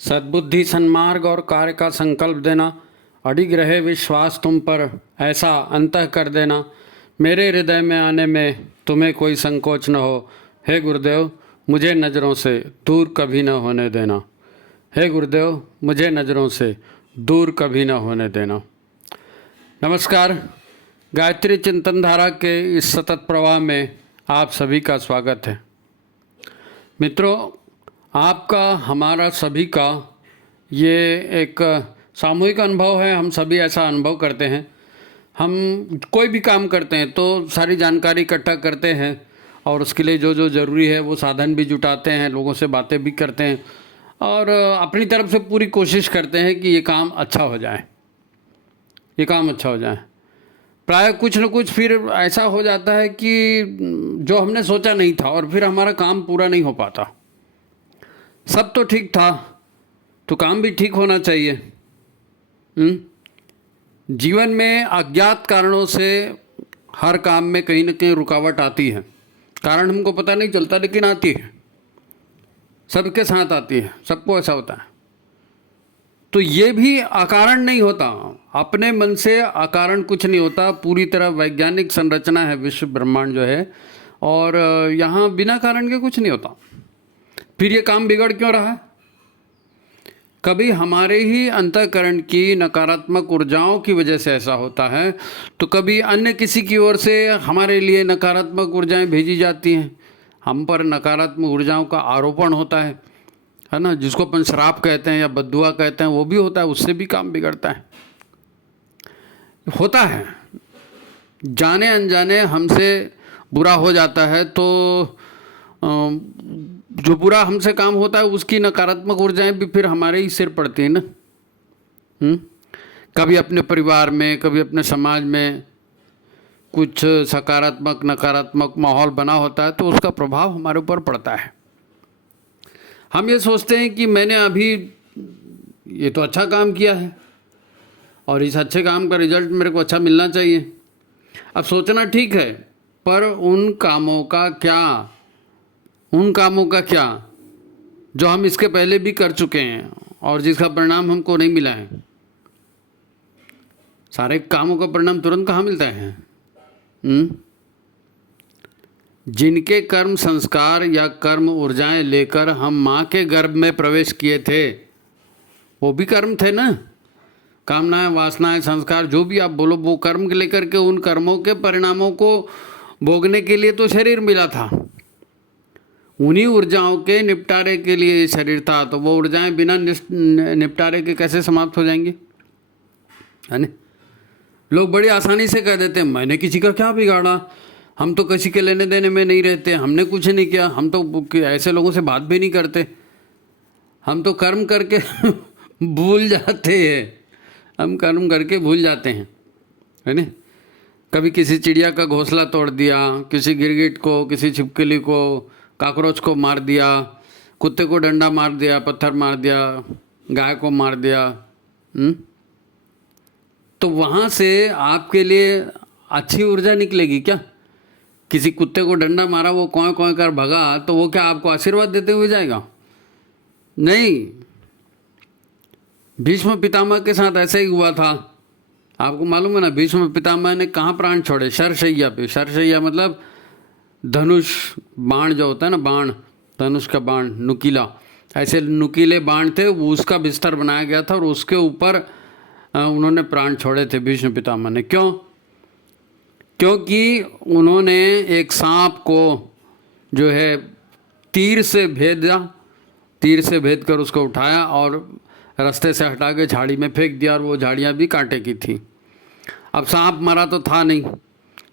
सद्बुद्धि सन्मार्ग और कार्य का संकल्प देना, अडिग रहे विश्वास तुम पर, ऐसा अंतः कर देना। मेरे हृदय में आने में तुम्हें कोई संकोच न हो। हे गुरुदेव, मुझे नज़रों से दूर कभी न होने देना। हे गुरुदेव, मुझे नज़रों से दूर कभी न होने देना। नमस्कार, गायत्री चिंतन धारा के इस सतत प्रवाह में आप सभी का स्वागत है। मित्रों, आपका, हमारा सभी का ये एक सामूहिक अनुभव है। हम सभी ऐसा अनुभव करते हैं। हम कोई भी काम करते हैं तो सारी जानकारी इकट्ठा करते हैं और उसके लिए जो जो ज़रूरी है वो साधन भी जुटाते हैं, लोगों से बातें भी करते हैं और अपनी तरफ से पूरी कोशिश करते हैं कि ये काम अच्छा हो जाए, ये काम अच्छा हो जाए। प्राय कुछ न कुछ फिर ऐसा हो जाता है कि जो हमने सोचा नहीं था और फिर हमारा काम पूरा नहीं हो पाता। सब तो ठीक था तो काम भी ठीक होना चाहिए। जीवन में अज्ञात कारणों से हर काम में कहीं न कहीं रुकावट आती है। कारण हमको पता नहीं चलता लेकिन आती है, सबके साथ आती है, सबको ऐसा होता है। तो ये भी अकारण नहीं होता, अपने मन से अकारण कुछ नहीं होता। पूरी तरह वैज्ञानिक संरचना है विश्व ब्रह्मांड जो है, और यहाँ बिना कारण के कुछ नहीं होता। फिर ये काम बिगड़ क्यों रहा है? कभी हमारे ही अंतःकरण की नकारात्मक ऊर्जाओं की वजह से ऐसा होता है, तो कभी अन्य किसी की ओर से हमारे लिए नकारात्मक ऊर्जाएं भेजी जाती हैं। हम पर नकारात्मक ऊर्जाओं का आरोपण होता है ना, जिसको अपन श्राप कहते हैं या बद्दुआ कहते हैं, वो भी होता है। उससे भी काम बिगड़ता है, होता है। जाने अनजाने हमसे बुरा हो जाता है तो जो बुरा हमसे काम होता है उसकी नकारात्मक ऊर्जाएं भी फिर हमारे ही सिर पड़ती हैं ना। कभी अपने परिवार में, कभी अपने समाज में कुछ सकारात्मक नकारात्मक माहौल बना होता है तो उसका प्रभाव हमारे ऊपर पड़ता है। हम ये सोचते हैं कि मैंने अभी ये तो अच्छा काम किया है और इस अच्छे काम का रिजल्ट मेरे को अच्छा मिलना चाहिए। अब सोचना ठीक है, पर उन कामों का क्या जो हम इसके पहले भी कर चुके हैं और जिसका परिणाम हमको नहीं मिला है। सारे कामों का परिणाम तुरंत कहाँ मिलता है? जिनके कर्म संस्कार या कर्म ऊर्जाएं लेकर हम माँ के गर्भ में प्रवेश किए थे, वो भी कर्म थे ना। कामनाएं, वासनाएं, संस्कार, जो भी आप बोलो, वो कर्म लेकर के उन कर्मों के परिणामों को भोगने के लिए तो शरीर मिला था। उन्हीं ऊर्जाओं के निपटारे के लिए शरीर था, तो वो ऊर्जाएं बिना निपटारे के कैसे समाप्त हो जाएंगी? है ना? लोग बड़ी आसानी से कह देते हैं मैंने किसी का क्या बिगाड़ा, हम तो किसी के लेने देने में नहीं रहते, हमने कुछ नहीं किया, हम तो ऐसे लोगों से बात भी नहीं करते, हम तो कर्म करके भूल जाते हैं, हम कर्म करके भूल जाते हैं, है ना। कभी किसी चिड़िया का घोंसला तोड़ दिया, किसी गिरगिट को, किसी छिपकली को, काकरोच को मार दिया, कुत्ते को डंडा मार दिया, पत्थर मार दिया, गाय को मार दिया। तो वहाँ से आपके लिए अच्छी ऊर्जा निकलेगी क्या? किसी कुत्ते को डंडा मारा, वो कौं कौं कर भगा, तो वो क्या आपको आशीर्वाद देते हुए जाएगा? नहीं। भीष्म पितामह के साथ ऐसा ही हुआ था। आपको मालूम है ना, भीष्म पितामह ने कहाँ प्राण छोड़े? शरशैया पे। शरशैया मतलब धनुष बाण जो होता है ना, बाण, धनुष का बाण, नुकीला, ऐसे नुकीले बाण थे, वो उसका बिस्तर बनाया गया था और उसके ऊपर उन्होंने प्राण छोड़े थे भीष्म पितामह ने। क्यों? क्योंकि उन्होंने एक सांप को जो है तीर से भेद कर उसको उठाया और रास्ते से हटा के झाड़ी में फेंक दिया, और वो झाड़ियाँ भी कांटे की थी। अब सांप मरा तो था नहीं,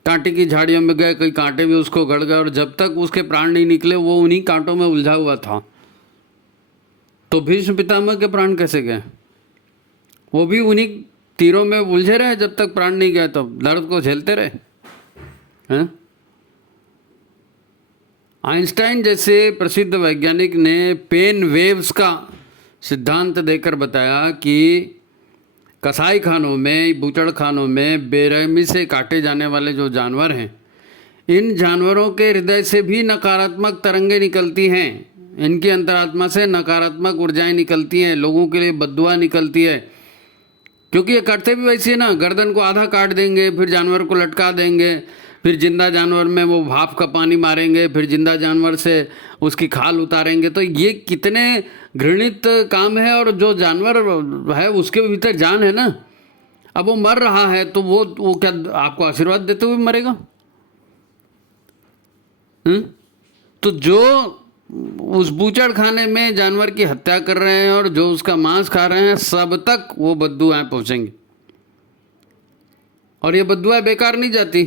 कांटे की झाड़ियों में गए, कई कांटे भी उसको गड़ गए और जब तक उसके प्राण नहीं निकले वो उन्हीं कांटों में उलझा हुआ था। तो भीष्म पितामह के प्राण कैसे गए? वो भी उन्हीं तीरों में उलझे रहे जब तक प्राण नहीं गए, तो दर्द को झेलते रहे हैं। आइंस्टाइन जैसे प्रसिद्ध वैज्ञानिक ने पेन वेव्स का सिद्धांत देकर बताया कि कसाई खानों में, बूचड़ खानों में बेरहमी से काटे जाने वाले जो जानवर हैं, इन जानवरों के हृदय से भी नकारात्मक तरंगें निकलती हैं। इनकी अंतरात्मा से नकारात्मक ऊर्जाएं निकलती हैं, लोगों के लिए बद्दुआ निकलती है। क्योंकि ये करते भी वैसे ही ना, गर्दन को आधा काट देंगे, फिर जानवर को लटका देंगे, फिर जिंदा जानवर में वो भाप का पानी मारेंगे, फिर जिंदा जानवर से उसकी खाल उतारेंगे। तो ये कितने घृणित काम है। और जो जानवर है उसके भीतर जान है ना, अब वो मर रहा है तो वो क्या आपको आशीर्वाद देते हुए मरेगा? तो जो उस बूचड़ खाने में जानवर की हत्या कर रहे हैं और जो उसका मांस खा रहे हैं, सब तक वो बद्दुआएं पहुंचेंगी। और ये बद्दुआएं बेकार नहीं जाती।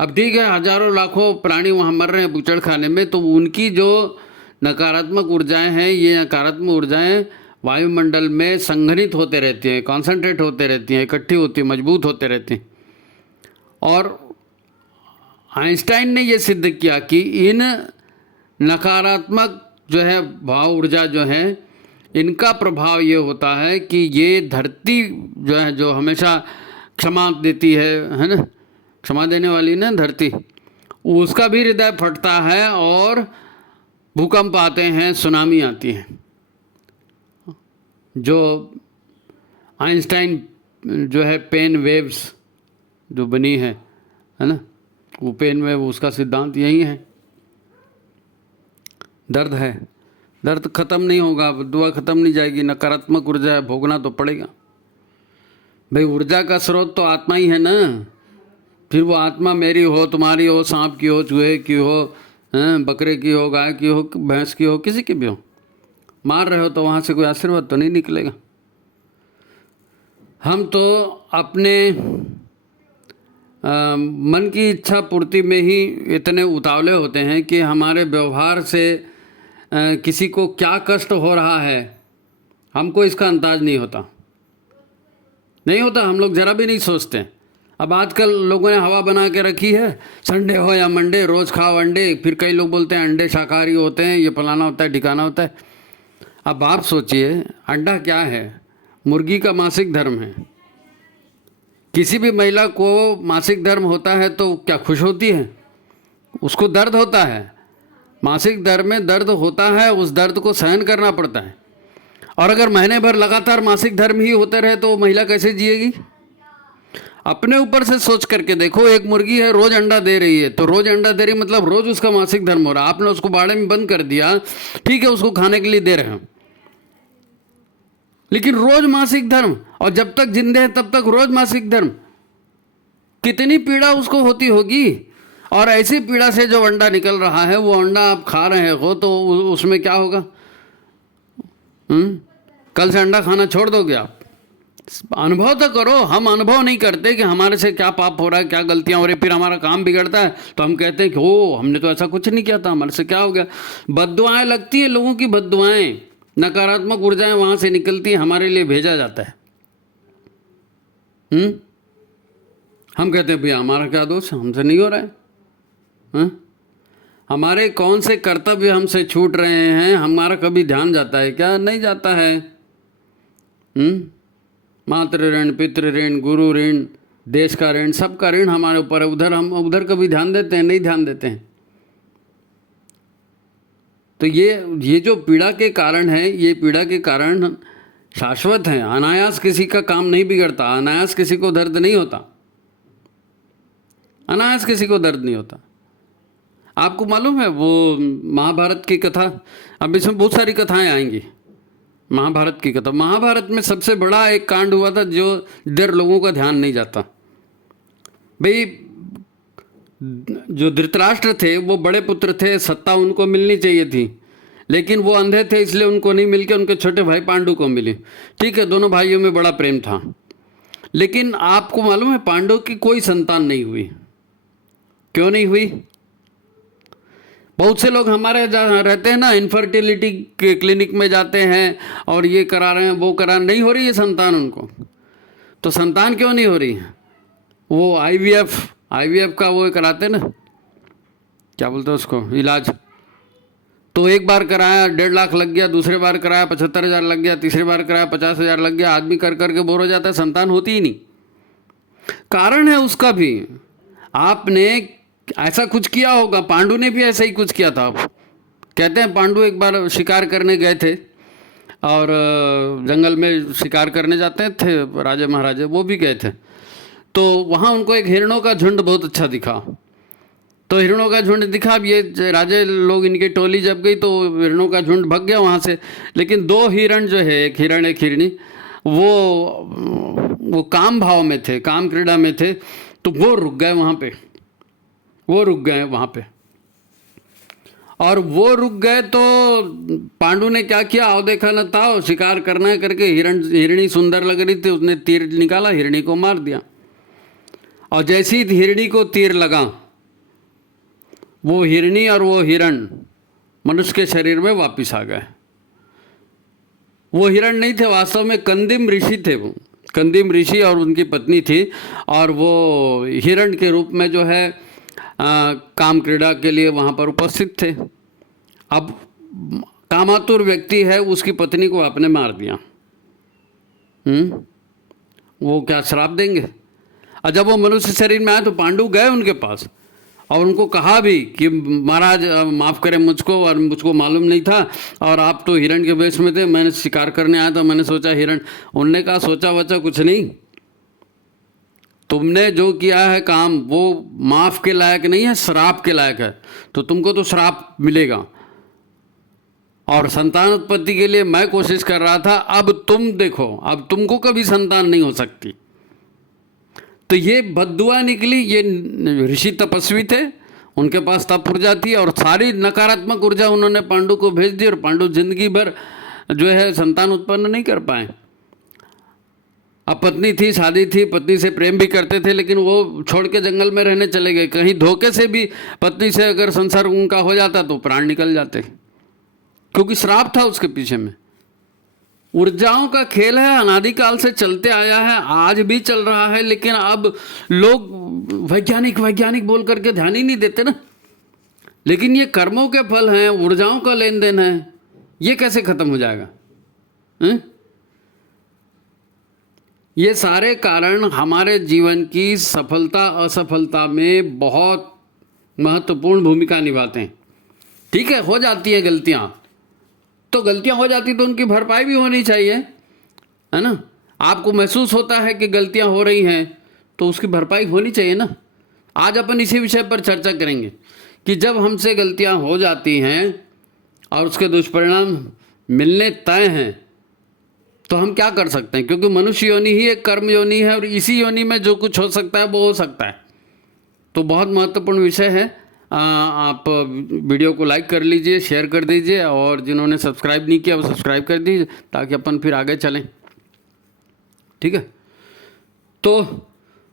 अब ठीक है, हजारों लाखों प्राणी वहाँ मर रहे हैं बूचड़ खाने में, तो उनकी जो नकारात्मक ऊर्जाएं हैं, ये नकारात्मक ऊर्जाएं वायुमंडल में संघनित होते रहती हैं, कॉन्सेंट्रेट होते रहती हैं, इकट्ठी होती हैं, मजबूत होते रहती हैं। और आइंस्टाइन ने ये सिद्ध किया कि इन नकारात्मक जो है भाव ऊर्जा जो है, इनका प्रभाव ये होता है कि ये धरती जो है, जो हमेशा क्षमा देती है ना, क्षमा देने वाली ना धरती, उसका भी हृदय फटता है और भूकंप आते हैं, सुनामी आती है। जो आइंस्टाइन जो है पेन वेव्स जो बनी है ना, वो पेन वेव, उसका सिद्धांत यही है। दर्द है, दर्द खत्म नहीं होगा, दुआ खत्म नहीं जाएगी, नकारात्मक ऊर्जा है, भोगना तो पड़ेगा भाई। ऊर्जा का स्रोत तो आत्मा ही है ना। फिर वो आत्मा मेरी हो, तुम्हारी हो, सांप की हो, चूहे की हो, बकरे की हो, गाय की हो, भैंस की हो, किसी की भी हो, मार रहे हो तो वहाँ से कोई आशीर्वाद तो नहीं निकलेगा। हम तो अपने मन की इच्छा पूर्ति में ही इतने उतावले होते हैं कि हमारे व्यवहार से किसी को क्या कष्ट हो रहा है हमको इसका अंदाज नहीं होता। हम लोग ज़रा भी नहीं सोचते। अब आजकल लोगों ने हवा बना के रखी है, संडे हो या मंडे रोज़ खाओ अंडे। फिर कई लोग बोलते हैं अंडे शाकाहारी होते हैं, ये फलाना होता है, ठिकाना होता है। अब आप सोचिए, अंडा क्या है? मुर्गी का मासिक धर्म है। किसी भी महिला को मासिक धर्म होता है तो क्या खुश होती है? उसको दर्द होता है। मासिक धर्म में दर्द होता है, उस दर्द को सहन करना पड़ता है। और अगर महीने भर लगातार मासिक धर्म ही होते रहे तो महिला कैसे जिएगी? अपने ऊपर से सोच करके देखो, एक मुर्गी है, रोज अंडा दे रही है, तो रोज अंडा दे रही मतलब रोज उसका मासिक धर्म हो रहा है। आपने उसको बाड़े में बंद कर दिया, ठीक है, उसको खाने के लिए दे रहे हो, लेकिन रोज मासिक धर्म, और जब तक जिंदे हैं तब तक रोज मासिक धर्म, कितनी पीड़ा उसको होती होगी। और ऐसी पीड़ा से जो अंडा निकल रहा है, वो अंडा आप खा रहे हो तो उसमें क्या होगा? कल से अंडा खाना छोड़ दोगे आप? अनुभव तो करो। हम अनुभव नहीं करते कि हमारे से क्या पाप हो रहा है, क्या गलतियां हो रही, फिर हमारा काम बिगड़ता है तो हम कहते हैं कि ओ हमने तो ऐसा कुछ नहीं किया था, हमारे से क्या हो गया। बद्दुआएं लगती हैं, लोगों की बद्दुआएं, नकारात्मक ऊर्जाएं वहां से निकलती हैं, हमारे लिए भेजा जाता है। हम कहते हैं भैया हमारा क्या दोष, हमसे नहीं हो रहा है। हमारे कौन से कर्तव्य हमसे छूट रहे हैं, हमारा कभी ध्यान जाता है क्या? नहीं जाता है। मातृ ऋण, पितृ ऋण, गुरु ऋण, देश का ऋण, सबका ऋण हमारे ऊपर है। हम उधर कभी ध्यान देते हैं? नहीं ध्यान देते हैं। तो ये जो पीड़ा के कारण है, ये पीड़ा के कारण शाश्वत है। अनायास किसी का काम नहीं बिगड़ता, अनायास किसी को दर्द नहीं होता, अनायास किसी को दर्द नहीं होता। आपको मालूम है वो महाभारत की कथा, अब इसमें बहुत सारी कथाएं आएंगी। महाभारत की कथा, महाभारत में सबसे बड़ा एक कांड हुआ था जो देर लोगों का ध्यान नहीं जाता। भाई जो धृतराष्ट्र थे वो बड़े पुत्र थे, सत्ता उनको मिलनी चाहिए थी, लेकिन वो अंधे थे इसलिए उनको नहीं मिल के उनके छोटे भाई पांडु को मिली। ठीक है, दोनों भाइयों में बड़ा प्रेम था, लेकिन आपको मालूम है पांडु की कोई संतान नहीं हुई। क्यों नहीं हुई? बहुत से लोग हमारे रहते हैं ना, इनफर्टिलिटी के क्लिनिक में जाते हैं और ये करा रहे हैं, वो करा, नहीं हो रही है संतान उनको। तो संतान क्यों नहीं हो रही है? वो आईवीएफ का वो कराते ना, क्या बोलते हैं उसको, इलाज। तो एक बार कराया 1.5 लाख लग गया, दूसरे बार कराया 75,000 लग गया, तीसरी बार कराया 50,000 लग गया। आदमी कर करके बोर हो जाता है, संतान होती ही नहीं। कारण है उसका भी, आपने ऐसा कुछ किया होगा। पांडु ने भी ऐसा ही कुछ किया था। कहते हैं पांडु एक बार शिकार करने गए थे और जंगल में शिकार करने जाते थे राजे महाराजे, वो भी गए थे। तो वहाँ उनको एक हिरणों का झुंड बहुत अच्छा दिखा। तो हिरणों का झुंड दिखा, अब ये राजे लोग, इनकी टोली जब गई तो हिरणों का झुंड भाग गया वहाँ से। लेकिन दो हिरण जो है, एक हिरण एक हिरणी, वो काम भाव में थे, काम क्रीड़ा में थे, तो वो रुक गए वहाँ पे, वो रुक गए वहाँ पे। और वो रुक गए तो पांडु ने क्या किया, आओ देखा न ताओ, शिकार करना है करके हिरणी सुंदर लग रही थी, उसने तीर निकाला, हिरणी को मार दिया। और जैसी ही हिरणी को तीर लगा, वो हिरणी और वो हिरण मनुष्य के शरीर में वापस आ गए। वो हिरण नहीं थे, वास्तव में कंदिम ऋषि थे। वो कंदिम ऋषि और उनकी पत्नी थी, और वो हिरण के रूप में जो है काम क्रीड़ा के लिए वहाँ पर उपस्थित थे। अब कामातुर व्यक्ति है, उसकी पत्नी को आपने मार दिया, वो क्या श्राप देंगे? और जब वो मनुष्य शरीर में आए तो पांडु गए उनके पास और उनको कहा भी कि महाराज माफ़ करें मुझको, और मुझको मालूम नहीं था, और आप तो हिरण के वेश में थे, मैंने शिकार करने आया था, मैंने सोचा हिरण। उनने कहा सोचा वचा कुछ नहीं, तुमने जो किया है काम वो माफ़ के लायक नहीं है, श्राप के लायक है, तो तुमको तो श्राप मिलेगा। और संतान उत्पत्ति के लिए मैं कोशिश कर रहा था, अब तुम देखो, अब तुमको कभी संतान नहीं हो सकती। तो ये बद्दुआ निकली। ये ऋषि तपस्वी थे, उनके पास तप ऊर्जा थी, और सारी नकारात्मक ऊर्जा उन्होंने पांडु को भेज दी, और पांडु जिंदगी भर जो है संतान उत्पन्न नहीं कर पाए। अब पत्नी थी, शादी थी, पत्नी से प्रेम भी करते थे, लेकिन वो छोड़ के जंगल में रहने चले गए। कहीं धोखे से भी पत्नी से अगर संसार उनका हो जाता तो प्राण निकल जाते, क्योंकि श्राप था उसके पीछे में। ऊर्जाओं का खेल है, अनादिकाल से चलते आया है, आज भी चल रहा है, लेकिन अब लोग वैज्ञानिक वैज्ञानिक बोल करके ध्यान ही नहीं देते ना। लेकिन ये कर्मों के फल हैं, ऊर्जाओं का लेन देन है, ये कैसे खत्म हो जाएगा? ये सारे कारण हमारे जीवन की सफलता असफलता में बहुत महत्वपूर्ण भूमिका निभाते हैं। ठीक है, हो जाती है गलतियाँ, तो गलतियाँ हो जाती तो उनकी भरपाई भी होनी चाहिए, है ना। आपको महसूस होता है कि गलतियाँ हो रही हैं तो उसकी भरपाई होनी चाहिए ना। आज अपन इसी विषय पर चर्चा करेंगे कि जब हमसे गलतियाँ हो जाती हैं और उसके दुष्परिणाम मिलने तय हैं तो हम क्या कर सकते हैं, क्योंकि मनुष्य योनि ही एक कर्म योनि है, और इसी योनि में जो कुछ हो सकता है वो हो सकता है। तो बहुत महत्वपूर्ण विषय है। आप वीडियो को लाइक कर लीजिए, शेयर कर दीजिए, और जिन्होंने सब्सक्राइब नहीं किया वो सब्सक्राइब कर दीजिए, ताकि अपन फिर आगे चलें। ठीक है, तो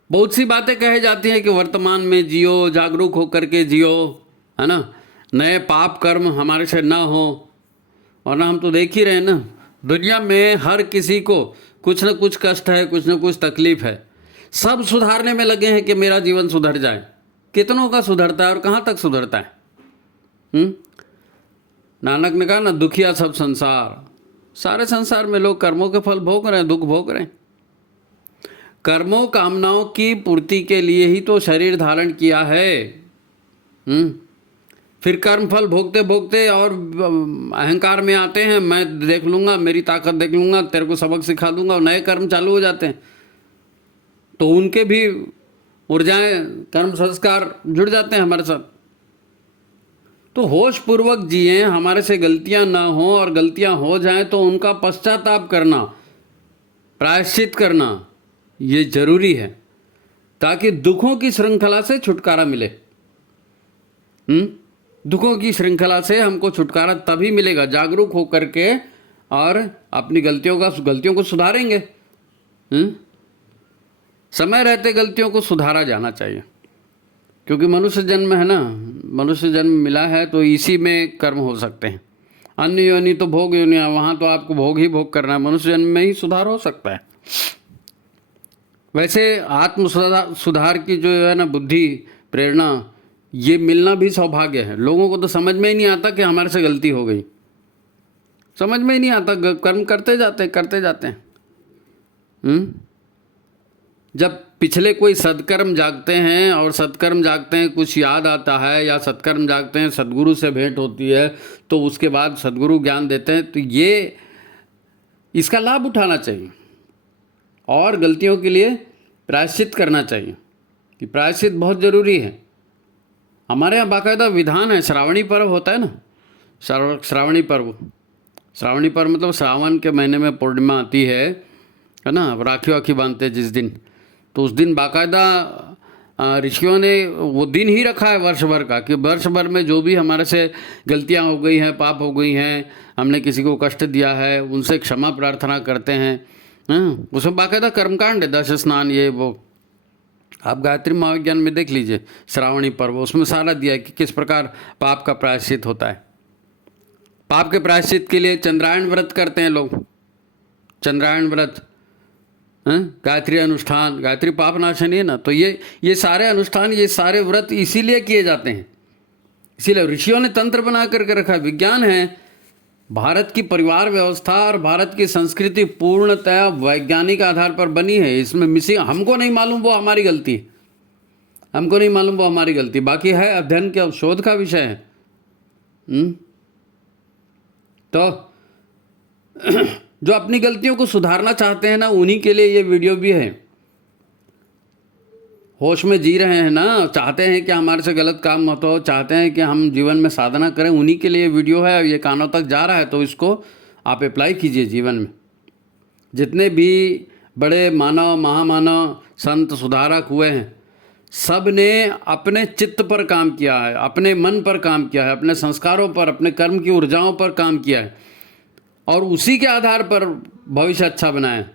बहुत सी बातें कही जाती हैं कि वर्तमान में जियो, जागरूक होकर के जियो, है ना, नए पाप कर्म हमारे से ना हो। और ना हम तो देख ही रहे हैं ना, दुनिया में हर किसी को कुछ न कुछ कष्ट है, कुछ न कुछ तकलीफ है। सब सुधारने में लगे हैं कि मेरा जीवन सुधर जाए। कितनों का सुधरता है और कहाँ तक सुधरता है? नानक ने कहा ना, दुखिया सब संसार। सारे संसार में लोग कर्मों के फल भोग रहे हैं, दुख भोग रहे हैं। कर्मों कामनाओं की पूर्ति के लिए ही तो शरीर धारण किया है। फिर कर्म फल भोगते भोगते और अहंकार में आते हैं, मैं देख लूँगा, मेरी ताकत देख लूँगा, तेरे को सबक सिखा दूंगा, और नए कर्म चालू हो जाते हैं। तो उनके भी ऊर्जाएं, कर्म संस्कार जुड़ जाते हैं हमारे साथ। तो होश पूर्वक जिए, हमारे से गलतियां ना हो, और गलतियां हो जाएं तो उनका पश्चाताप करना, प्रायश्चित करना, ये जरूरी है, ताकि दुखों की श्रृंखला से छुटकारा मिले। दुखों की श्रृंखला से हमको छुटकारा तभी मिलेगा जागरूक होकर के, और अपनी गलतियों को सुधारेंगे। समय रहते गलतियों को सुधारा जाना चाहिए, क्योंकि मनुष्य जन्म है ना, मनुष्य जन्म मिला है तो इसी में कर्म हो सकते हैं। अन्य योनि तो भोग योनि, वहाँ तो आपको भोग ही भोग करना है, मनुष्य जन्म में ही सुधार हो सकता है। वैसे आत्म सुधार की जो है ना बुद्धि, प्रेरणा, ये मिलना भी सौभाग्य है। लोगों को तो समझ में ही नहीं आता कि हमारे से गलती हो गई, समझ में ही नहीं आता, कर्म करते जाते हैं। जब पिछले कोई सत्कर्म जागते हैं और सत्कर्म जागते हैं, कुछ याद आता है या सत्कर्म जागते हैं, सद्गुरु से भेंट होती है, तो उसके बाद सद्गुरु ज्ञान देते हैं, तो ये इसका लाभ उठाना चाहिए और गलतियों के लिए प्रायश्चित करना चाहिए कि प्रायश्चित बहुत ज़रूरी है। हमारे यहाँ बाकायदा विधान है, श्रावणी पर्व होता है ना, श्रावणी पर्व मतलब श्रावण के महीने में पूर्णिमा आती है ना, राखी वाखी बांधते हैं जिस दिन, तो उस दिन बाकायदा ऋषियों ने वो दिन ही रखा है वर्ष भर का कि वर्ष भर में जो भी हमारे से गलतियां हो गई हैं, पाप हो गई हैं, हमने किसी को कष्ट दिया है, उनसे क्षमा प्रार्थना करते हैं। उसमें बाकायदा कर्मकांड है, दश स्नान, ये वो आप गायत्री महाविज्ञान में देख लीजिए, श्रावणी पर्व, उसमें सारा दिया है कि किस प्रकार पाप का प्रायश्चित होता है। पाप के प्रायश्चित के लिए चंद्रायण व्रत करते हैं लोग, चंद्रायण व्रत, गायत्री अनुष्ठान, गायत्री पाप नाशनी है ना, तो ये सारे अनुष्ठान, ये सारे व्रत इसीलिए किए जाते हैं, इसीलिए ऋषियों ने तंत्र बना करके रखा है। विज्ञान है, भारत की परिवार व्यवस्था और भारत की संस्कृति पूर्णतः वैज्ञानिक आधार पर बनी है। इसमें मिसिंग हमको नहीं मालूम, वो हमारी गलती है, हमको नहीं मालूम वो हमारी गलती, बाकी है अध्ययन के शोध का विषय है। तो जो अपनी गलतियों को सुधारना चाहते हैं ना, उन्हीं के लिए ये वीडियो भी है। होश में जी रहे हैं ना, चाहते हैं कि हमारे से गलत काम मत हो, चाहते हैं कि हम जीवन में साधना करें, उन्हीं के लिए वीडियो है। ये कानों तक जा रहा है तो इसको आप अप्लाई कीजिए जीवन में। जितने भी बड़े मानव, महामानव, संत, सुधारक हुए हैं, सब ने अपने चित्त पर काम किया है, अपने मन पर काम किया है, अपने संस्कारों पर, अपने कर्म की ऊर्जाओं पर काम किया है और उसी के आधार पर भविष्य अच्छा बनाया,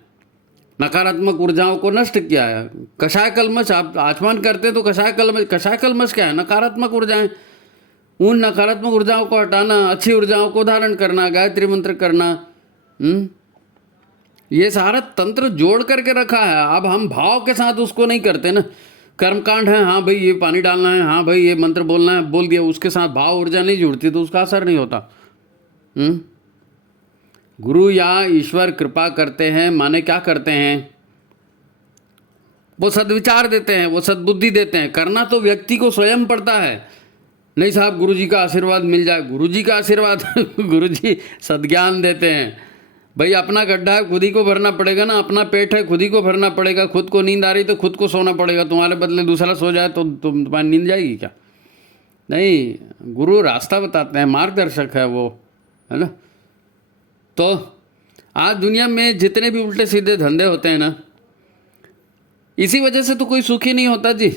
नकारात्मक ऊर्जाओं को नष्ट किया है। कषाय कल्मश आप आचमन करते तो कषाय कल्मश क्या है? नकारात्मक ऊर्जाएं। उन नकारात्मक ऊर्जाओं को हटाना, अच्छी ऊर्जाओं को धारण करना, गायत्री मंत्र करना, ये सारा तंत्र जोड़ करके रखा है। अब हम भाव के साथ उसको नहीं करते ना। कर्मकांड है, हाँ भाई ये पानी डालना है, हाँ भाई ये मंत्र बोलना है, बोल दिया, उसके साथ भाव ऊर्जा नहीं जुड़ती तो उसका असर नहीं होता। गुरु या ईश्वर कृपा करते हैं, माने क्या करते हैं? वो सद्विचार देते हैं, वो सद्बुद्धि देते हैं। करना तो व्यक्ति को स्वयं पड़ता है। नहीं साहब गुरुजी का आशीर्वाद मिल जाए, गुरुजी का आशीर्वाद गुरुजी सद्ज्ञान देते हैं। भाई अपना गड्ढा है, खुद ही को भरना पड़ेगा ना, अपना पेट है, खुद ही को भरना पड़ेगा। खुद को नींद आ रही तो खुद को सोना पड़ेगा, तुम्हारे बदले दूसरा सो जाए तो तुम्हारी नींद जाएगी क्या? नहीं, गुरु रास्ता बताते हैं, मार्गदर्शक है वो, है ना। तो आज दुनिया में जितने भी उल्टे सीधे धंधे होते हैं ना, इसी वजह से तो कोई सुखी नहीं होता जी।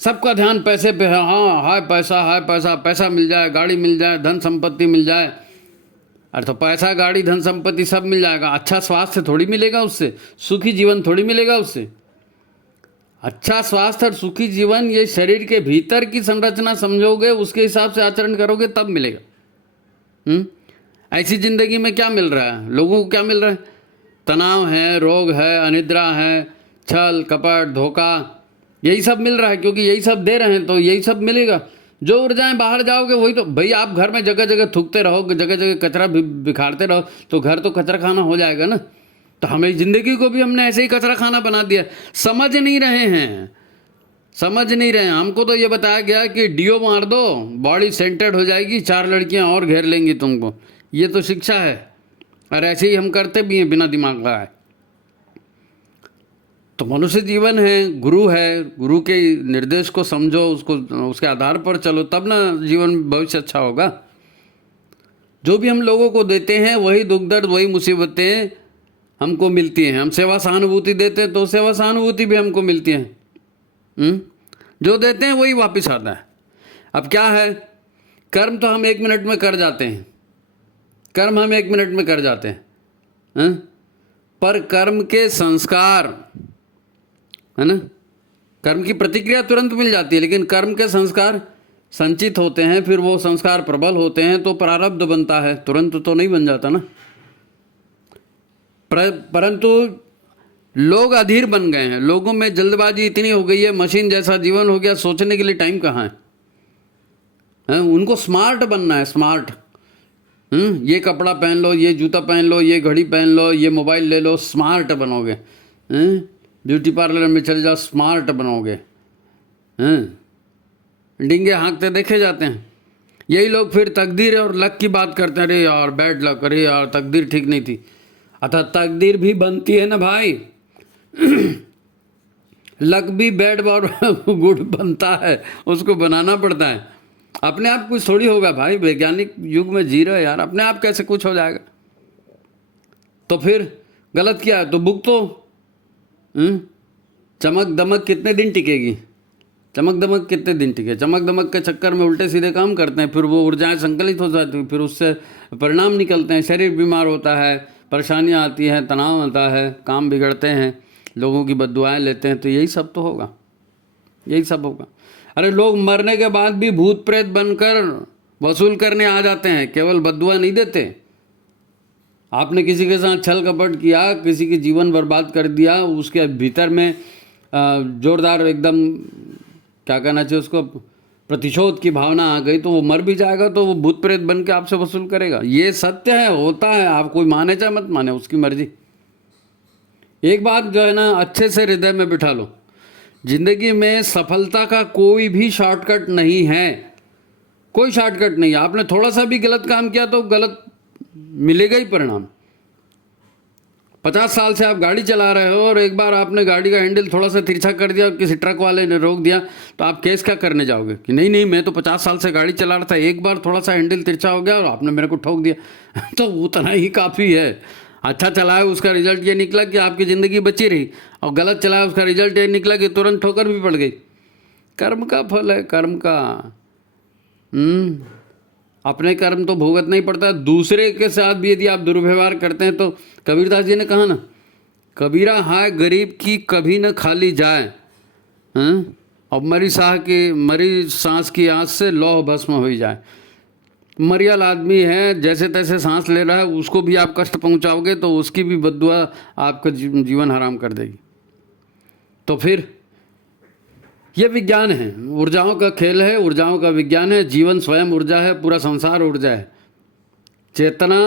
सबका ध्यान पैसे पे है, हाँ हाय पैसा, पैसा मिल जाए, गाड़ी मिल जाए, धन संपत्ति मिल जाए। अरे तो पैसा, गाड़ी, धन संपत्ति सब मिल जाएगा, अच्छा स्वास्थ्य थोड़ी मिलेगा उससे, सुखी जीवन थोड़ी मिलेगा उससे। अच्छा स्वास्थ्य और सुखी जीवन ये शरीर के भीतर की संरचना समझोगे, उसके हिसाब से आचरण करोगे तब मिलेगा। ऐसी जिंदगी में क्या मिल रहा है लोगों को? क्या मिल रहा है? तनाव है, रोग है, अनिद्रा है, छल कपट, धोखा, यही सब मिल रहा है। क्योंकि यही सब दे रहे हैं तो यही सब मिलेगा। जो ऊर्जाएं बाहर जाओगे वही तो। भाई आप घर में जगह जगह थूकते रहोगे, जगह जगह कचरा बिखारते रहो तो घर तो कचरा खाना हो जाएगा ना। तो हमें जिंदगी को भी हमने ऐसे ही कचरा खाना बना दिया। समझ नहीं रहे हैं, समझ नहीं रहे हैं। हमको तो ये बताया गया कि डीओ मार दो, बॉडी सेंटर्ड हो जाएगी, 4 लड़कियां और घेर लेंगी तुमको। ये तो शिक्षा है और ऐसे ही हम करते भी हैं बिना दिमाग लगाए। तो मनुष्य जीवन है, गुरु है, गुरु के निर्देश को समझो, उसको उसके आधार पर चलो, तब ना जीवन भविष्य अच्छा होगा। जो भी हम लोगों को देते हैं वही दुख दर्द, वही मुसीबतें हमको मिलती हैं। हम सेवा सहानुभूति देते हैं तो सेवा सहानुभूति भी हमको मिलती है। जो देते हैं वही वापस आता है। अब क्या है, कर्म तो हम 1 मिनट में कर जाते हैं, कर्म हम 1 मिनट में कर जाते हैं, पर कर्म के संस्कार, है ना, कर्म की प्रतिक्रिया तुरंत मिल जाती है, लेकिन कर्म के संस्कार संचित होते हैं, फिर वो संस्कार प्रबल होते हैं तो प्रारब्ध बनता है। तुरंत तो नहीं बन जाता ना। परंतु लोग अधीर बन गए हैं, लोगों में जल्दबाजी इतनी हो गई है, मशीन जैसा जीवन हो गया, सोचने के लिए टाइम कहाँ है? उनको स्मार्ट बनना है, स्मार्ट। ये कपड़ा पहन लो, ये जूता पहन लो, ये घड़ी पहन लो, ये मोबाइल ले लो, स्मार्ट बनोगे। ब्यूटी पार्लर में चले जाओ, स्मार्ट बनोगे। हैं, डींगे हाँकते देखे जाते हैं। यही लोग फिर तकदीर और लक की बात करते हैं, अरे यार बैड लक, अरे यार तकदीर ठीक नहीं थी। अतः तकदीर भी बनती है ना भाई, लक भी बैड और गुड बनता है, उसको बनाना पड़ता है। अपने आप कुछ थोड़ी होगा भाई, वैज्ञानिक युग में जी रहे हो यार, अपने आप कैसे कुछ हो जाएगा। तो फिर गलत किया तो भुगतो। चमक दमक कितने दिन टिकेगी, चमक दमक कितने दिन टिके। चमक दमक के चक्कर में उल्टे सीधे काम करते हैं, फिर वो ऊर्जाएं संकलित हो जाती हैं, फिर उससे परिणाम निकलते हैं, शरीर बीमार होता है, परेशानियां आती हैं, तनाव आता है, काम बिगड़ते हैं, लोगों की बद्दुआएं लेते हैं। तो यही सब तो होगा, यही सब होगा। अरे लोग मरने के बाद भी भूत प्रेत बनकर वसूल करने आ जाते हैं, केवल बद्दुआ नहीं देते। आपने किसी के साथ छल कपट किया, किसी की जीवन बर्बाद कर दिया, उसके भीतर में जोरदार एकदम क्या कहना चाहिए उसको, प्रतिशोध की भावना आ गई, तो वो मर भी जाएगा, तो वो भूत प्रेत बन के आपसे वसूल करेगा। ये सत्य है, होता है। आप कोई माने चाहे मत माने, उसकी मर्जी। एक बात जो है ना अच्छे से हृदय में बिठा लो, जिंदगी में सफलता का कोई भी शॉर्टकट नहीं है, कोई शॉर्टकट नहीं है। आपने थोड़ा सा भी गलत काम किया तो गलत मिलेगा ही परिणाम। 50 साल से आप गाड़ी चला रहे हो और एक बार आपने गाड़ी का हैंडल थोड़ा सा तिरछा कर दिया, किसी ट्रक वाले ने रोक दिया, तो आप केस क्या करने जाओगे कि नहीं नहीं मैं तो 50 साल से गाड़ी चला रहा था, एक बार थोड़ा सा हैंडल तिरछा हो गया और आपने मेरे को ठोक दिया तो उतना ही काफ़ी है। अच्छा चलाया उसका रिजल्ट ये निकला कि आपकी ज़िंदगी बची रही, और गलत चलाया उसका रिजल्ट ये निकला कि तुरंत ठोकर भी पड़ गई। कर्म का फल है, कर्म का। अपने कर्म तो भुगतना ही पड़ता है। दूसरे के साथ भी यदि आप दुर्व्यवहार करते हैं तो कबीरदास जी ने कहा ना, कबीरा हाय गरीब की कभी न खाली जाए, और मरी सांस की आँच से लौह भस्म हो ही जाए। मरियल आदमी है, जैसे तैसे सांस ले रहा है, उसको भी आप कष्ट पहुंचाओगे तो उसकी भी बद्दुआ आपका जीवन हराम कर देगी। तो फिर ये विज्ञान है, ऊर्जाओं का खेल है, ऊर्जाओं का विज्ञान है। जीवन स्वयं ऊर्जा है, पूरा संसार ऊर्जा है। चेतना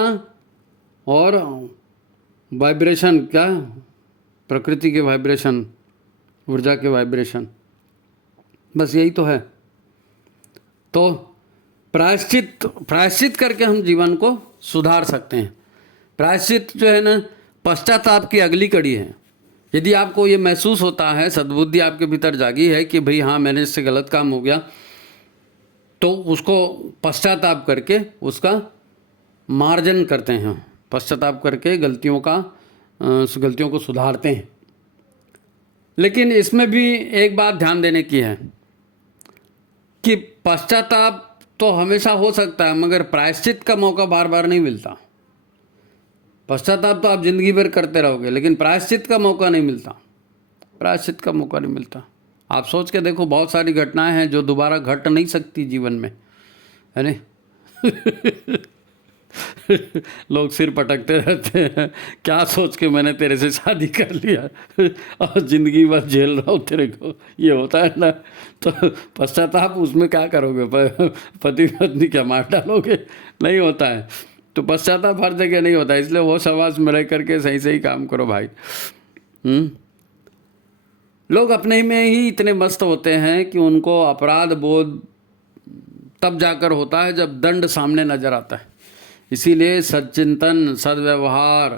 और वाइब्रेशन, क्या प्रकृति के वाइब्रेशन, ऊर्जा के वाइब्रेशन, बस यही तो है। तो प्रायश्चित करके हम जीवन को सुधार सकते हैं। प्रायश्चित जो है ना पश्चाताप की अगली कड़ी है। यदि आपको ये महसूस होता है, सद्बुद्धि आपके भीतर जागी है कि भाई हाँ मैंने इससे गलत काम हो गया, तो उसको पश्चाताप करके उसका मार्जन करते हैं। पश्चाताप करके गलतियों को सुधारते हैं। लेकिन इसमें भी एक बात ध्यान देने की है कि पश्चाताप तो हमेशा हो सकता है, मगर प्रायश्चित का मौका बार बार नहीं मिलता। पश्चाताप तो आप जिंदगी भर करते रहोगे, लेकिन प्रायश्चित का मौका नहीं मिलता, प्रायश्चित का मौका नहीं मिलता। आप सोच के देखो, बहुत सारी घटनाएं हैं जो दोबारा घट नहीं सकती जीवन में, है नहीं? लोग सिर पटकते रहते हैं, क्या सोच के मैंने तेरे से शादी कर लिया और ज़िंदगी भर झेल रहा हूँ तेरे को, ये होता है ना। तो पश्चाताप उसमें क्या करोगे, पति पत्नी क्या मार डालोगे? नहीं होता है। तो पश्चाताप हर जगह नहीं होता, इसलिए वो समाज में रह करके सही सही काम करो भाई। लोग अपने में ही इतने मस्त होते हैं कि उनको अपराध बोध तब जाकर होता है जब दंड सामने नजर आता है। इसीलिए सच्चिंतन, सद्व्यवहार,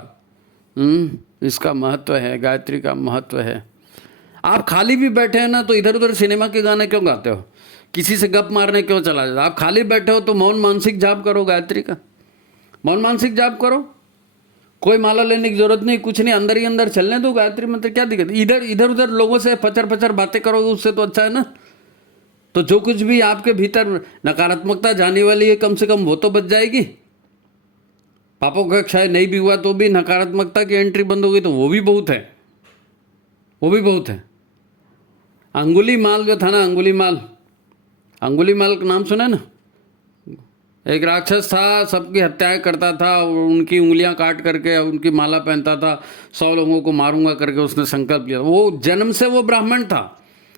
इसका महत्व है, गायत्री का महत्व है। आप खाली भी बैठे हैं ना तो इधर उधर सिनेमा के गाने क्यों गाते हो, किसी से गप मारने क्यों चला जाता? आप खाली बैठे हो तो मौन मानसिक जाप करो, गायत्री का मौन मानसिक जाप करो। कोई माला लेने की जरूरत नहीं, कुछ नहीं, अंदर ही अंदर चलने दो गायत्री मंत्र, क्या दिक्कत? इधर उधर लोगों से पचर पचर बातें करोगे, उससे तो अच्छा है ना। तो जो कुछ भी आपके भीतर नकारात्मकता जाने वाली है, कम से कम वो तो बच जाएगी। पापों का क्षय नहीं भी हुआ तो भी नकारात्मकता की एंट्री बंद हो गई, तो वो भी बहुत है, वो भी बहुत है। अंगुलीमाल जो था ना, अंगुलीमाल का नाम सुना ना? एक राक्षस था, सबकी हत्याएं करता था, उनकी उंगलियां काट करके उनकी माला पहनता था, 100 लोगों को मारूंगा करके उसने संकल्प लिया। वो जन्म से वो ब्राह्मण था,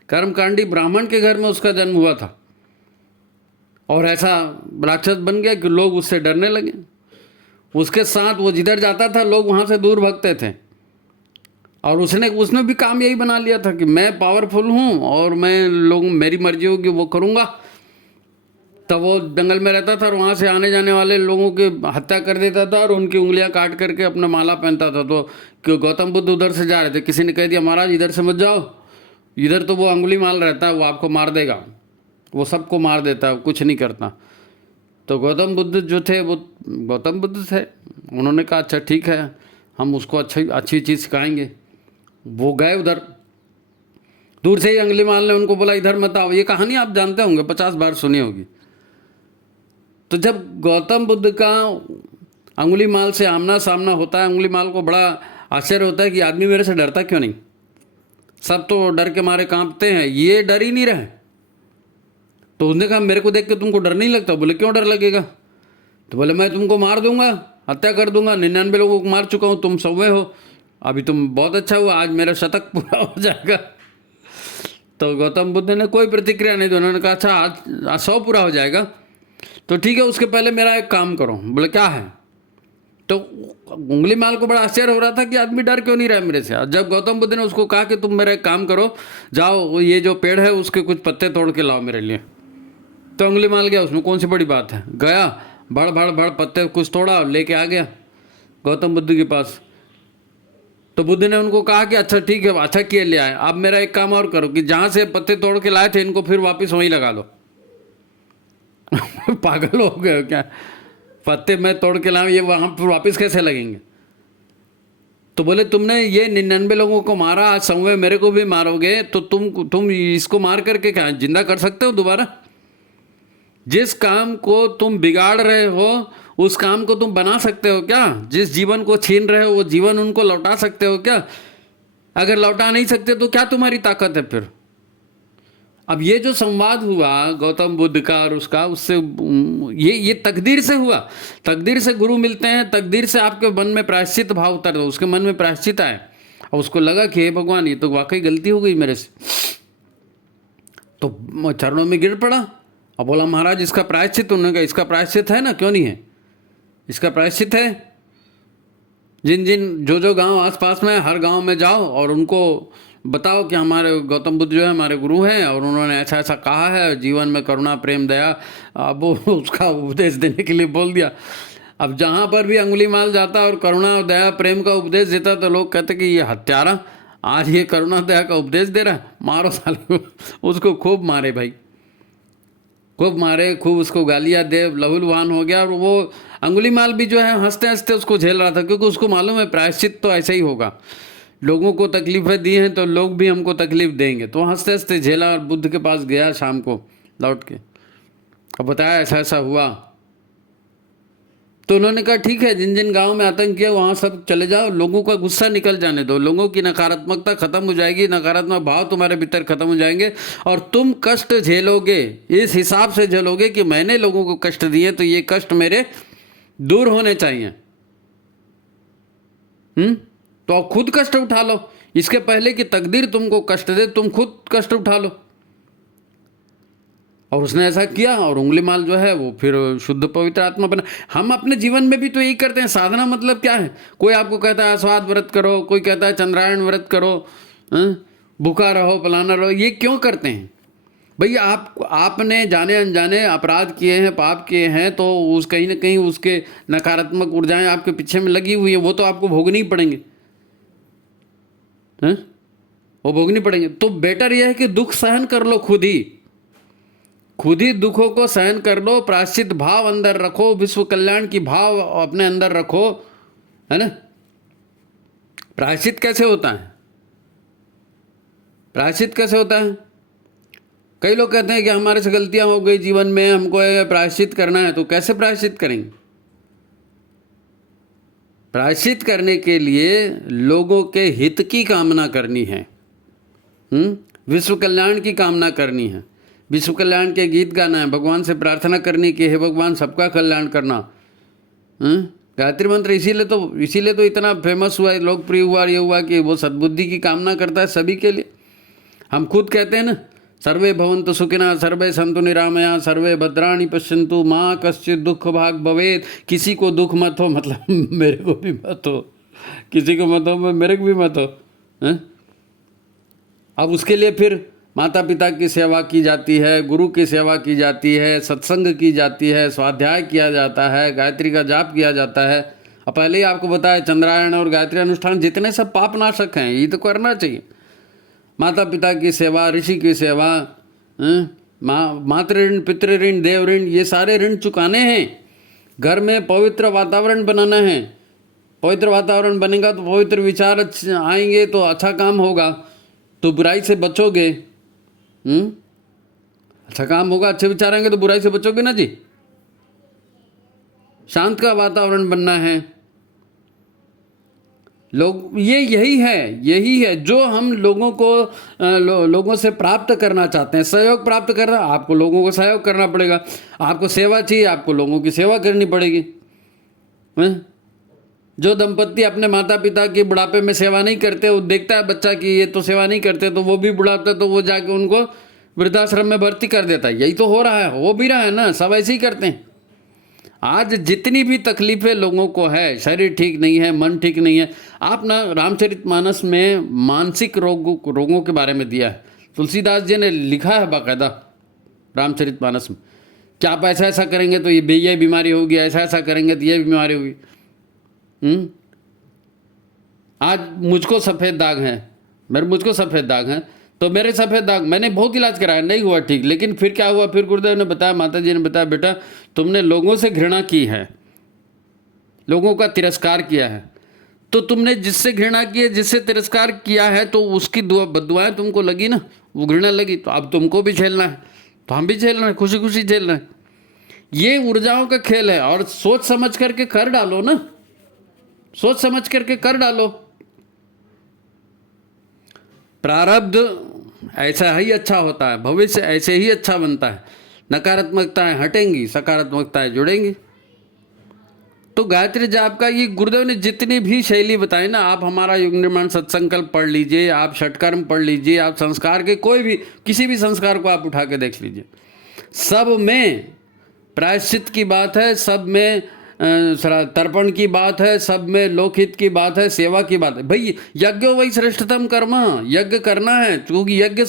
कर्मकांडी ब्राह्मण के घर में उसका जन्म हुआ था, और ऐसा राक्षस बन गया कि लोग उससे डरने लगे। उसके साथ वो जिधर जाता था लोग वहाँ से दूर भागते थे। और उसने उसने भी काम यही बना लिया था कि मैं पावरफुल हूँ और मैं लोग मेरी मर्जी होगी वो करूँगा। तब वो जंगल में रहता था और वहाँ से आने जाने वाले लोगों की हत्या कर देता था और उनकी उंगलियाँ काट करके अपना माला पहनता था। तो क्यों गौतम बुद्ध उधर से जा रहे थे, किसी ने कह दिया महाराज इधर से मत जाओ, इधर तो वो अंगुली माल रहता है, वो आपको मार देगा, वो सबको मार देता है, कुछ नहीं करता। तो गौतम बुद्ध जो थे वो गौतम बुद्ध थे, उन्होंने कहा अच्छा ठीक है, हम उसको अच्छी चीज़ सिखाएंगे। वो गए उधर, दूर से ही अंगुलीमाल ने उनको बोला इधर मत आओ। ये कहानी आप जानते होंगे, 50 बार सुनी होगी। तो जब गौतम बुद्ध का अंगुलीमाल से आमना सामना होता है, अंगुलीमाल को बड़ा आश्चर्य होता है कि आदमी मेरे से डरता क्यों नहीं, सब तो डर के मारे कांपते हैं, ये डर ही नहीं रहे। तो उसने कहा मेरे को देख के तुमको डर नहीं लगता? बोले क्यों डर लगेगा? तो बोले मैं तुमको मार दूंगा, हत्या कर दूंगा, 99 लोगों को मार चुका हूँ, तुम 100वें हो, अभी तुम बहुत अच्छा हुआ, आज मेरा शतक पूरा हो जाएगा। तो गौतम बुद्ध ने कोई प्रतिक्रिया नहीं दी। उन्होंने कहा अच्छा आज 100 पूरा हो जाएगा तो ठीक है, उसके पहले मेरा एक काम करो। बोले क्या है? तो अंगुलीमाल को बड़ा आश्चर्य हो रहा था कि आदमी डर क्यों नहीं रहा मेरे से। जब गौतम बुद्ध ने उसको कहा कि तुम मेरा एक काम करो, जाओ ये जो पेड़ है उसके कुछ पत्ते तोड़ के लाओ मेरे लिए। तो अंगुलीमाल गया, उसमें कौन सी बड़ी बात है, गया भड़ भड़ भड़ पत्ते कुछ तोड़ा और लेके आ गया गौतम बुद्ध के पास। तो बुद्ध ने उनको कहा कि अच्छा ठीक है, अच्छा किए ले आए, अब मेरा एक काम और करो कि जहाँ से पत्ते तोड़ के लाए थे इनको फिर वापस वहीं लगा लो। पागल हो गए क्या? पत्ते मैं तोड़ के लाऊं, ये वहाँ पर वापस कैसे लगेंगे? तो बोले तुमने ये 99 लोगों को मारा, आज 100वें मेरे को भी मारोगे तो तुम इसको मार करके क्या जिंदा कर सकते हो दोबारा? जिस काम को तुम बिगाड़ रहे हो उस काम को तुम बना सकते हो क्या? जिस जीवन को छीन रहे हो वो जीवन उनको लौटा सकते हो क्या? अगर लौटा नहीं सकते तो क्या तुम्हारी ताकत है फिर? अब ये जो संवाद हुआ गौतम बुद्ध का और उसका, उससे ये तकदीर से हुआ। तकदीर से गुरु मिलते हैं, तकदीर से आपके मन में प्रायश्चित भाव उतर दो, उसके मन में प्रायश्चित आए और उसको लगा कि हे भगवान ये तो वाकई गलती हो गई मेरे से, तो चरणों में गिर पड़ा और बोला महाराज इसका प्रायश्चित। उन्होंने कहा इसका प्रायश्चित है ना, क्यों नहीं है, इसका प्रायश्चित है। जिन जिन जो गांव आसपास में, हर गांव में जाओ और उनको बताओ कि हमारे गौतम बुद्ध जो है हमारे गुरु हैं और उन्होंने ऐसा ऐसा कहा है, जीवन में करुणा प्रेम दया, अब वो उसका उपदेश देने के लिए बोल दिया। अब जहाँ पर भी अंगुलीमाल जाता और करुणा और दया प्रेम का उपदेश देता तो लोग कहते कि ये हत्यारा आज ये करुणा दया का उपदेश दे रहा है, मारो साले। उसको खूब मारे भाई, खूब मारे, खूब उसको गालियाँ दे, लहूलुहान हो गया। और वो अंगुलीमाल भी जो है हंसते हंसते उसको झेल रहा था, क्योंकि उसको मालूम है प्रायश्चित तो ऐसा ही होगा, लोगों को तकलीफें दी हैं तो लोग भी हमको तकलीफ देंगे। तो हंसते हंसते झेला और बुद्ध के पास गया शाम को लौट के, अब बताया ऐसा ऐसा हुआ। तो उन्होंने कहा ठीक है, जिन जिन गांव में आतंक किया वहाँ सब चले जाओ, लोगों का गुस्सा निकल जाने दो, लोगों की नकारात्मकता खत्म हो जाएगी, नकारात्मक भाव तुम्हारे भीतर खत्म हो जाएंगे और तुम कष्ट झेलोगे, इस हिसाब से झेलोगे कि मैंने लोगों को कष्ट दिए तो ये कष्ट मेरे दूर होने चाहिए। तो आप खुद कष्ट उठा लो, इसके पहले कि तकदीर तुमको कष्ट दे, तुम खुद कष्ट उठा लो। और उसने ऐसा किया और अंगुलीमाल जो है वो फिर शुद्ध पवित्र आत्मा बना। हम अपने जीवन में भी तो यही करते हैं। साधना मतलब क्या है? कोई आपको कहता है आस्वाद व्रत करो, कोई कहता है चंद्रायण व्रत करो, भूखा रहो, फलाना रहो। ये क्यों करते हैं भैया? आपने जाने अनजाने अपराध किए हैं, पाप किए हैं, तो उस कहीं ना कहीं उसके नकारात्मक ऊर्जाएं आपके पीछे में लगी हुई है, वो तो आपको भोगनी ही पड़ेंगे, वो भोगनी पड़ेंगे। तो बेटर यह है कि दुख सहन कर लो, खुद ही दुखों को सहन कर लो, प्रायश्चित भाव अंदर रखो, विश्व कल्याण की भाव अपने अंदर रखो, है ना। प्रायश्चित कैसे होता है? प्रायश्चित कैसे होता है? कई लोग कहते हैं कि हमारे से गलतियां हो गई जीवन में, हमको प्रायश्चित करना है। तो कैसे प्रायश्चित करेंगे? प्रायश्चित करने के लिए लोगों के हित की कामना करनी है, विश्व कल्याण की कामना करनी है, विश्व कल्याण के गीत गाना है, भगवान से प्रार्थना करनी कि हे भगवान सबका कल्याण करना। गायत्री मंत्र इसीलिए तो इतना फेमस हुआ, लोकप्रिय हुआ, ये हुआ कि वो सद्बुद्धि की कामना करता है सभी के लिए। हम खुद कहते हैं ना, सर्वे भवन्तु सुखिनः, सर्वे सन्तु निरामया, सर्वे भद्राणि पश्यन्तु, माँ कश्चित् दुख भाग भवेत्। किसी को दुख मत हो, मतलब मेरे को भी मत हो, किसी को मत हो, मेरे को भी मत हो, हैं? अब उसके लिए फिर माता पिता की सेवा की जाती है, गुरु की सेवा की जाती है, सत्संग की जाती है, स्वाध्याय किया जाता है, गायत्री का जाप किया जाता है। अब पहले ही आपको बताया चंद्रायण और गायत्री अनुष्ठान जितने सब पाप नाशक हैं, ये तो करना चाहिए। माता पिता की सेवा, ऋषि की सेवा, मातृ ऋण, पितृ ऋण, देव ऋण, ये सारे ऋण चुकाने हैं। घर में पवित्र वातावरण बनाना है। पवित्र वातावरण बनेगा तो पवित्र विचार आएंगे तो अच्छा काम होगा, तो बुराई से बचोगे। अच्छा काम होगा, अच्छे विचार आएंगे तो बुराई से बचोगे ना जी। शांत का वातावरण बनना है। लोग यही है जो हम लोगों को लोगों से प्राप्त करना चाहते हैं। सहयोग प्राप्त करना, आपको लोगों को सहयोग करना पड़ेगा। आपको सेवा चाहिए, आपको लोगों की सेवा करनी पड़ेगी। जो दंपत्ति अपने माता पिता की बुढ़ापे में सेवा नहीं करते, वो देखता है बच्चा कि ये तो सेवा नहीं करते, तो वो भी बुढ़ापा, तो वो जाके उनको वृद्धाश्रम में भर्ती कर देता है। यही तो हो रहा है, हो भी रहा है ना, सब ऐसे ही करते हैं। आज जितनी भी तकलीफें लोगों को है, शरीर ठीक नहीं है, मन ठीक नहीं है, आप ना रामचरितमानस में मानसिक रोगों के बारे में दिया है। तुलसीदास जी ने लिखा है बाकायदा रामचरितमानस में कि आप ऐसा ऐसा करेंगे तो ये बीमारी होगी, ऐसा ऐसा करेंगे तो ये बीमारी होगी। आज मुझको सफ़ेद दाग है, मुझको सफ़ेद दाग है, तो मेरे सफ़ेद दाग, मैंने बहुत इलाज कराया, नहीं हुआ ठीक। लेकिन फिर क्या हुआ, फिर गुरुदेव ने बताया, माता जी ने बताया, बेटा तुमने लोगों से घृणा की है, लोगों का तिरस्कार किया है, तो तुमने जिससे घृणा की है, जिससे तिरस्कार किया है, तो उसकी बद्दुआएं तुमको लगी ना, वो घृणा लगी, तो अब तुमको भी झेलना है, तो हम भी झेल रहे हैं, खुशी खुशी झेल रहे हैं। ये ऊर्जाओं का खेल है। और सोच समझ करके कर डालो ना, सोच समझ करके कर डालो। प्रारब्ध ऐसा ही अच्छा होता है, भविष्य ऐसे ही अच्छा बनता है। नकारात्मकताएं हटेंगी, सकारात्मकताएं जुड़ेंगी। तो गायत्री जाप का ये गुरुदेव ने जितनी भी शैली बताई ना, आप हमारा युग निर्माण सत्संकल्प पढ़ लीजिए, आप षटकर्म पढ़ लीजिए, आप संस्कार के कोई भी किसी भी संस्कार को आप उठा के देख लीजिए, सब में प्रायश्चित की बात है, सब में तर्पण की बात है, सब में लोकहित की बात है, सेवा की बात है। भाई यज्ञ वही श्रेष्ठतम कर्म, यज्ञ करना है, क्योंकि यज्ञ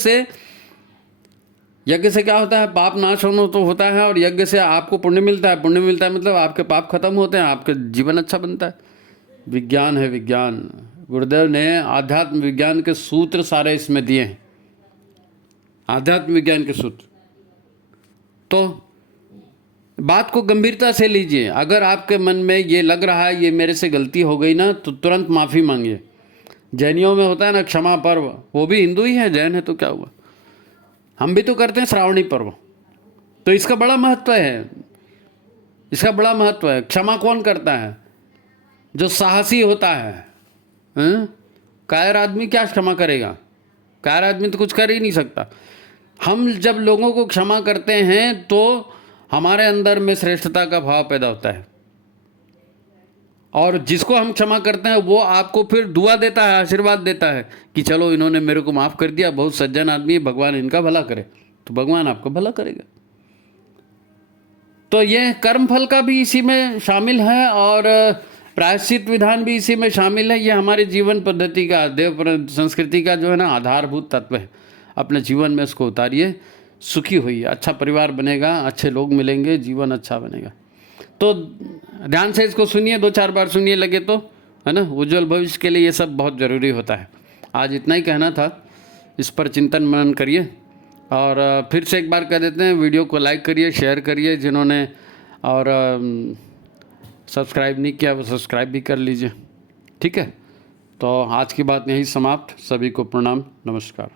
से क्या होता है, पाप नाश होना तो होता है, और यज्ञ से आपको पुण्य मिलता है। पुण्य मिलता है मतलब आपके पाप खत्म होते हैं, आपका जीवन अच्छा बनता है। विज्ञान है विज्ञान। गुरुदेव ने आध्यात्म विज्ञान के सूत्र सारे इसमें दिए हैं, आध्यात्म विज्ञान के सूत्र। तो बात को गंभीरता से लीजिए। अगर आपके मन में ये लग रहा है ये मेरे से गलती हो गई ना, तो तुरंत माफ़ी मांगिए। जैनियों में होता है ना क्षमा पर्व, वो भी हिंदू ही है, जैन है तो क्या हुआ, हम भी तो करते हैं श्रावणी पर्व। तो इसका बड़ा महत्व है, इसका बड़ा महत्व है। क्षमा कौन करता है? जो साहसी होता है। कायर आदमी क्या क्षमा करेगा? कायर आदमी तो कुछ कर ही नहीं सकता। हम जब लोगों को क्षमा करते हैं तो हमारे अंदर में श्रेष्ठता का भाव पैदा होता है, और जिसको हम क्षमा करते हैं वो आपको फिर दुआ देता है, आशीर्वाद देता है कि चलो इन्होंने मेरे को माफ़ कर दिया, बहुत सज्जन आदमी है, भगवान इनका भला करे, तो भगवान आपको भला करेगा। तो ये कर्मफल का भी इसी में शामिल है, और प्रायश्चित विधान भी इसी में शामिल है। ये हमारे जीवन पद्धति का, देव संस्कृति का जो है ना आधारभूत तत्व है। अपने जीवन में इसको उतारिए, सुखी होइए, अच्छा परिवार बनेगा, अच्छे लोग मिलेंगे, जीवन अच्छा बनेगा। तो ध्यान से इसको सुनिए, 2-4 बार सुनिए लगे तो, है ना। उज्जवल भविष्य के लिए ये सब बहुत ज़रूरी होता है। आज इतना ही कहना था, इस पर चिंतन मनन करिए। और फिर से एक बार कह देते हैं, वीडियो को लाइक करिए, शेयर करिए, जिन्होंने और सब्सक्राइब नहीं किया वो सब्सक्राइब भी कर लीजिए, ठीक है। तो आज की बात यही समाप्त। सभी को प्रणाम, नमस्कार।